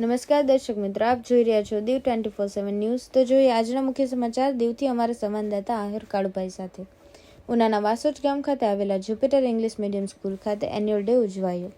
નમસ્કાર દર્શક મિત્રો, આપ જોઈ રહ્યા છો દીવ 24/7 ન્યૂઝ। તો જોઈએ આજના મુખ્ય સમાચાર દીવથી અમારા સંવાદદાતા આહિર કાળુભાઈ સાથે। ઉનાના વાસોજ ગામ ખાતે આવેલા જ્યુપિટર ઇંગ્લિશ મીડિયમ સ્કૂલ ખાતે એન્યુઅલ ડે ઉજવાયો।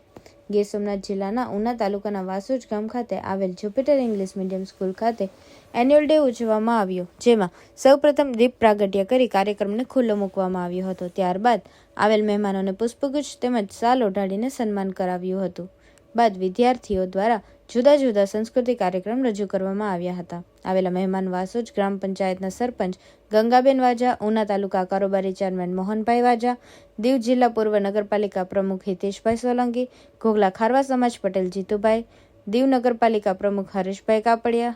ગીર સોમનાથ જિલ્લાના ઉના તાલુકાના વાસોજ ગામ ખાતે આવેલ જ્યુપિટર ઇંગ્લિશ મીડિયમ સ્કૂલ ખાતે એન્યુઅલ ડે ઉજવવામાં આવ્યો, જેમાં સૌપ્રથમ દીપ પ્રાગટ્ય કરી કાર્યક્રમને ખુલ્લો મૂકવામાં આવ્યો હતો। ત્યારબાદ આવેલ મહેમાનોને પુષ્પગુચ્છ તેમજ શાલ ઓઢાડીને સન્માન કરાવ્યું હતું। બાદ વિદ્યાર્થીઓ દ્વારા જુદા જુદા સાંસ્કૃતિક કાર્યક્રમ રજૂ કરવામાં આવ્યા હતા। આવેલા મહેમાન વાસોજ ગ્રામ પંચાયતના સરપંચ ગંગાબેન વાજા, ઉના તાલુકા કારોબારી ચેરમેન મોહનભાઈ વાજા, દીવ જિલ્લા પૂર્વ નગરપાલિકા પ્રમુખ હિતેશભાઈ સોલંકી, ઘોઘલા ખારવા સમાજ પટેલ જીતુભાઈ, દીવ નગરપાલિકા પ્રમુખ હરેશભાઈ કાપડિયા,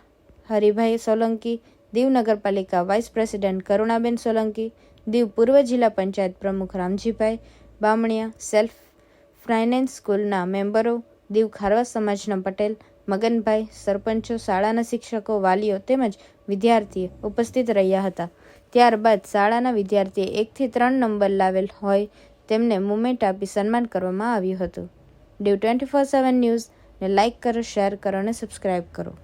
હરિભાઈ સોલંકી, દીવ નગરપાલિકા વાઇસ પ્રેસિડેન્ટ કરુણાબેન સોલંકી, દીવ પૂર્વ જિલ્લા પંચાયત પ્રમુખ રામજીભાઈ બામણિયા, સેલ્ફ ફાઇનાન્સ સ્કૂલના મેમ્બરો, દીવ ખારવા સમાજના પટેલ મગનભાઈ, સરપંચો, શાળાના શિક્ષકો, વાલીઓ તેમજ વિદ્યાર્થીઓ ઉપસ્થિત રહ્યા હતા। ત્યારબાદ શાળાના વિદ્યાર્થીએ 1 થી 3 નંબર લાવેલ હોય તેમને મોમેન્ટ આપી સન્માન કરવામાં આવ્યું હતું। દીવ 24/7 ન્યૂઝને લાઇક કરો, શેર કરો અને સબસ્ક્રાઇબ કરો।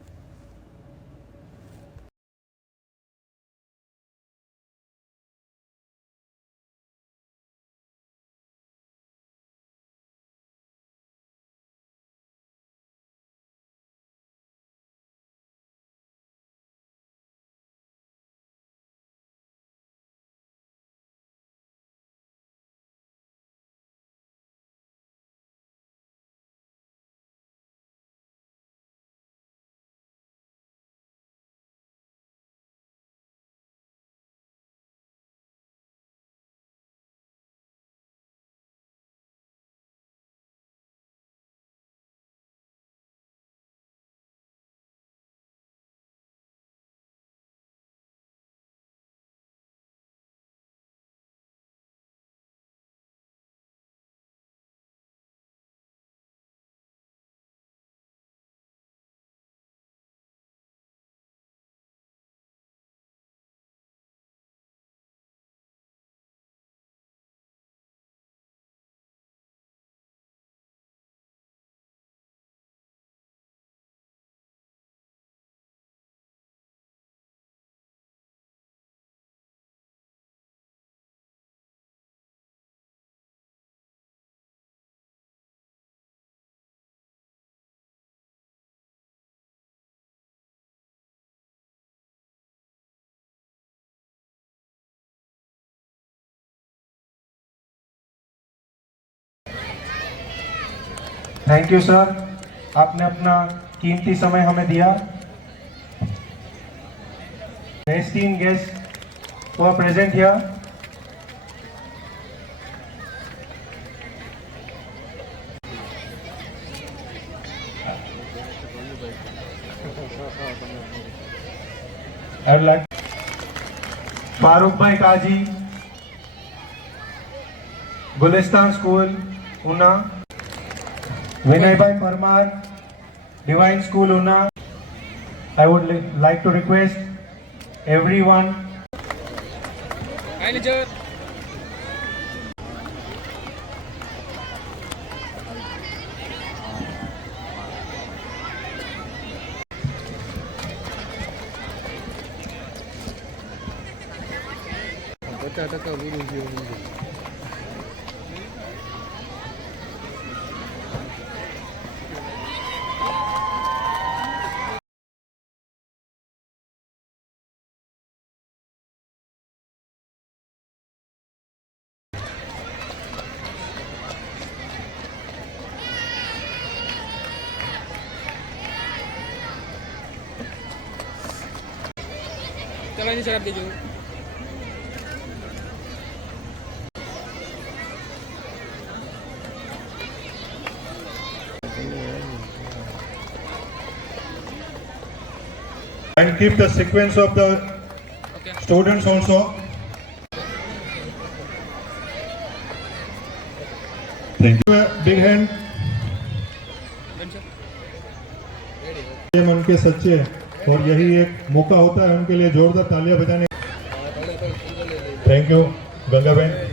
थैंक यू सर, आपने अपना कीमती समय हमें दिया। Esteemed guest who are present here, I would like Farooq भाई काजी, गुलिस्तान स्कूल उना, Vinay Bhai Parmar, Divine School Una. I would like to request everyone. चलानी शराब दीजिए। And keep the sequence of the students also. Thank you. Big hand. ये मन के सच्चे और यही एक मौका होता है उनके लिए जोरदार तालियां बजाने। थैंक यू गंगा बहन।